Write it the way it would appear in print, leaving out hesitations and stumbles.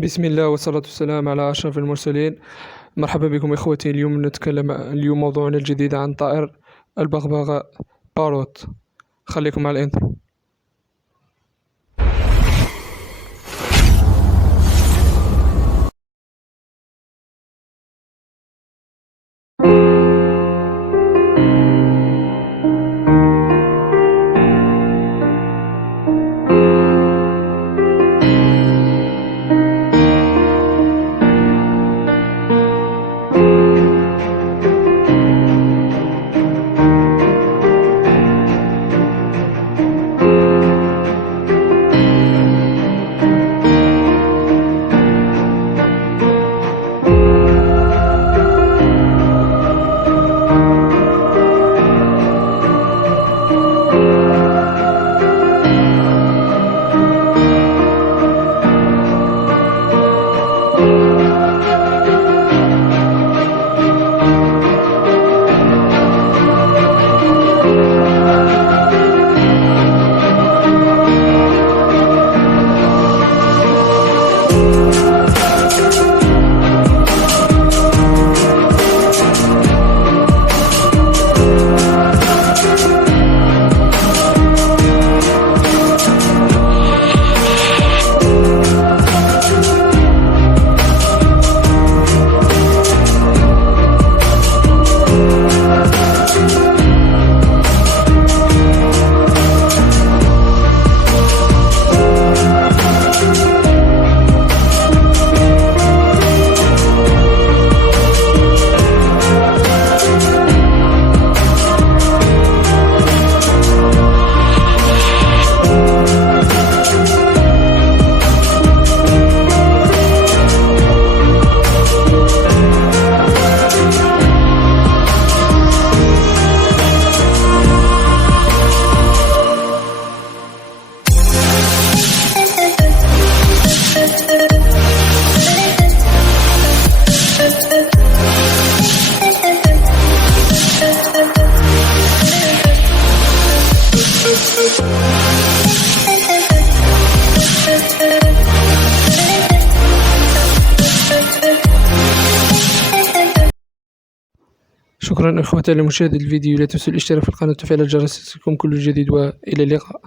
بسم الله والصلاة والسلام على أشرف المرسلين. مرحبا بكم إخوتي. اليوم موضوعنا الجديد عن طائر البغبغاء باروت. خليكم على الانترو. شكرا إخوتي لمشاهدة الفيديو. لا تنسوا الاشتراك في القناة وتفعيل الجرس ليصلكم كل جديد، وإلى اللقاء.